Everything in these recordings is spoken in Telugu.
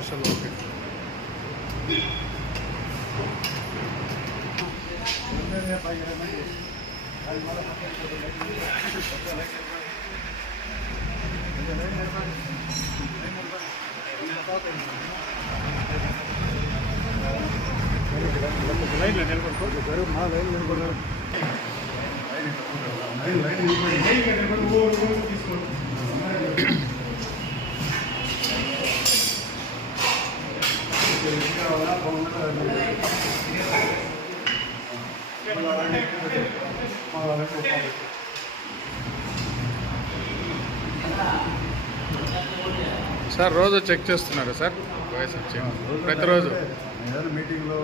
Special order. సార్ రోజు చెక్ చేస్తున్నారు సార్ ప్రతిరోజు మీటింగ్లో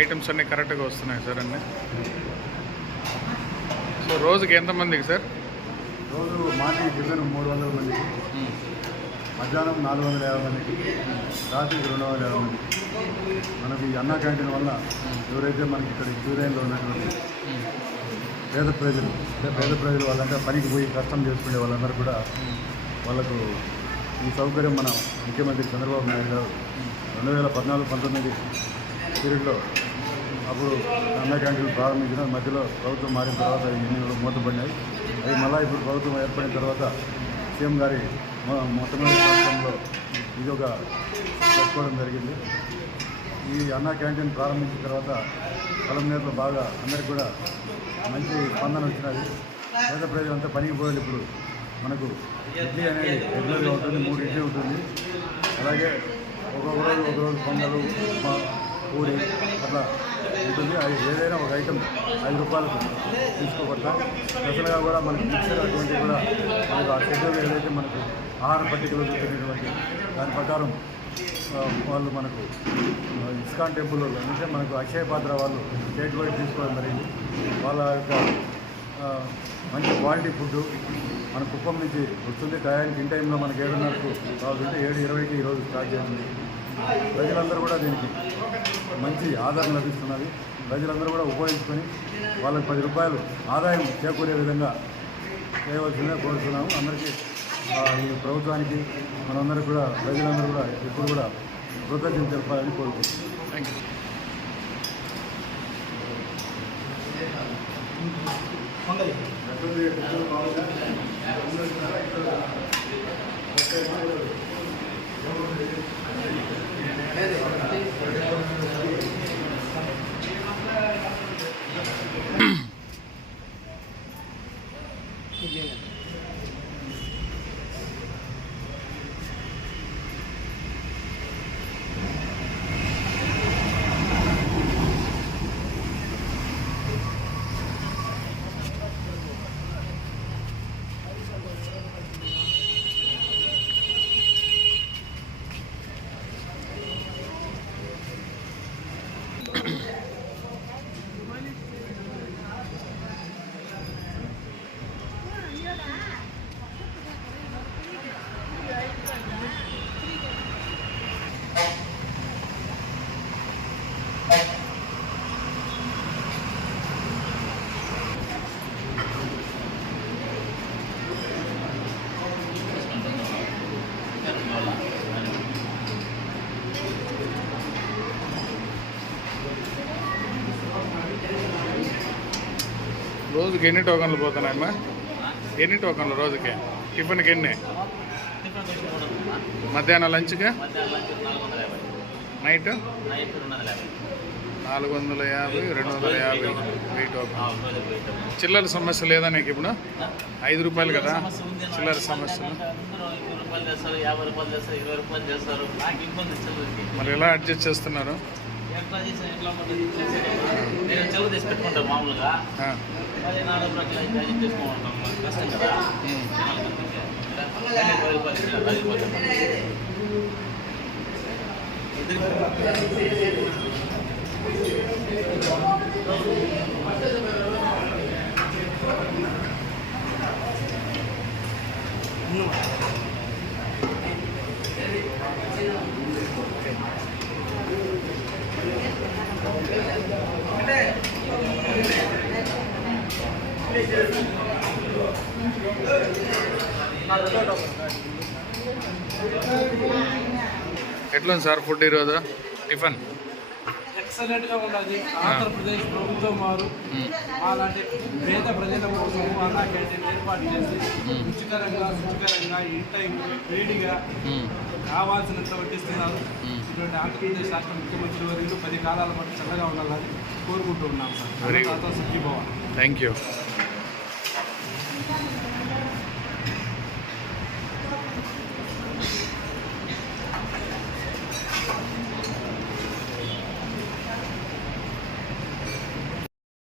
ఐటమ్స్ అన్నీ కరెక్ట్గా వస్తున్నాయి సార్ అన్నీ. సో రోజుకి ఎంతమందికి సార్? రోజు మార్నింగ్ టిఫిన్ 300 మందికి, మధ్యాహ్నం 450 మందికి, రాత్రికి 250 మందికి. మనకి ఈ అన్నా క్యాంటీన్ వల్ల ఎవరైతే మనకి ఇక్కడ క్యూరైన్లో ఉన్నటువంటి పేద ప్రజలు వాళ్ళంటే పనికి పోయి కష్టం చేసుకునే వాళ్ళందరూ కూడా వాళ్ళకు ఈ సౌకర్యం మన ముఖ్యమంత్రి చంద్రబాబు నాయుడు గారు 2014-19 పీరియడ్లో అప్పుడు అన్నా క్యాంటీన్లు ప్రారంభించిన మధ్యలో ప్రభుత్వం మారిన తర్వాత ఇవన్నీ మూతపడినాయి. అవి మళ్ళీ ఇప్పుడు ప్రభుత్వం ఏర్పడిన తర్వాత సీఎం గారి మొట్టమొదటి సంవత్సరంలో ఇది ఒక పెట్టుకోవడం జరిగింది. ఈ అన్నా క్యాంటీన్ ప్రారంభించిన తర్వాత పొలం బాగా అందరికీ కూడా మంచి స్పందన వచ్చినది. పేద ప్రజలంతా పనికి పోయాలి. ఇప్పుడు మనకు ఇడ్లీ అనేది రెగ్యులర్గా ఉంటుంది, 3 ఇడ్లీ ఉంటుంది. అలాగే ఒక రోజు పొంగలు, పూరి అట్లా ఉంటుంది. అది ఏదైనా ఒక ఐటమ్ 5 రూపాయలకు తీసుకోబడతా. స్పెషల్గా కూడా మనకి మిక్సర్ అటువంటివి కూడా మనకు ఆ షెడ్యూల్ ఏదైతే మనకు ఆహార పట్టికలో చూసినటువంటి దాని ప్రకారం వాళ్ళు మనకు ఇస్కాన్ టెంపుల్ అంటే మనకు అక్షయ పాత్ర వాళ్ళు స్టేట్ వైడ్ తీసుకోవడం జరిగింది. వాళ్ళ యొక్క మంచి క్వాలిటీ ఫుడ్ మన కుప్పం నుంచి వస్తుంది. టయానికి ఇన్ టైంలో మనకి 7:30కు కావాలంటే 7:20కి ఈరోజు స్టార్ట్ చేసింది. ప్రజలందరూ కూడా దీనికి మంచి ఆదరణ లభిస్తున్నది. ప్రజలందరూ కూడా ఉపయోగించుకొని వాళ్ళకి 10 రూపాయలు ఆదాయం చేకూరే విధంగా చేయవలసిందిగా కోరుతున్నాము. అందరికీ ఈ ప్రభుత్వానికి మనందరూ కూడా ప్రజలందరూ కూడా ఎప్పుడు కూడా కృతజ్ఞతలు తెలపాలని కోరుకుంటున్నాం. Thank you. రోజుకి ఎన్ని టోకన్లు పోతున్నాయమ్మా? ఎన్ని టోకన్లు రోజుకి? టిఫిన్కి ఎన్ని? మధ్యాహ్నం లంచ్గా? Night 450, 250 wait token. చిల్లర సమస్య లేదా నీకు ఇప్పుడు? 5 రూపాయలు కదా చిల్లర సమస్యలు. మరి ఎలా అడ్జస్ట్ చేస్తున్నారు? చెరువు తీసి పెట్టుకుంటాం మామూలుగా. అది 4 రూపాయలు అడ్జస్ట్ చేసుకుంటాం, కష్టం కదా. 10 రూపాయలు ఎట్లుంది సార్ ఫుడ్ ఈరోజు? టిఫిన్ ఎక్సలెంట్గా ఉన్నది. ఆంధ్రప్రదేశ్ ప్రభుత్వం వారు అలాంటి పేద ప్రజల కోసం అన్నా క్యాంటీన్ ఏర్పాటు చేసి రుచికరంగా ఈ టైం వేడిగా కావాల్సినంత వడ్డిస్తున్నారు. ఇటువంటి ఆంధ్రప్రదేశ్ రాష్ట్ర ముఖ్యమంత్రి వర్యులు 10 కాలాల పాటు చల్లగా ఉండాలని కోరుకుంటూ ఉన్నాం sir. Very good. Sukhibhava. Thank you.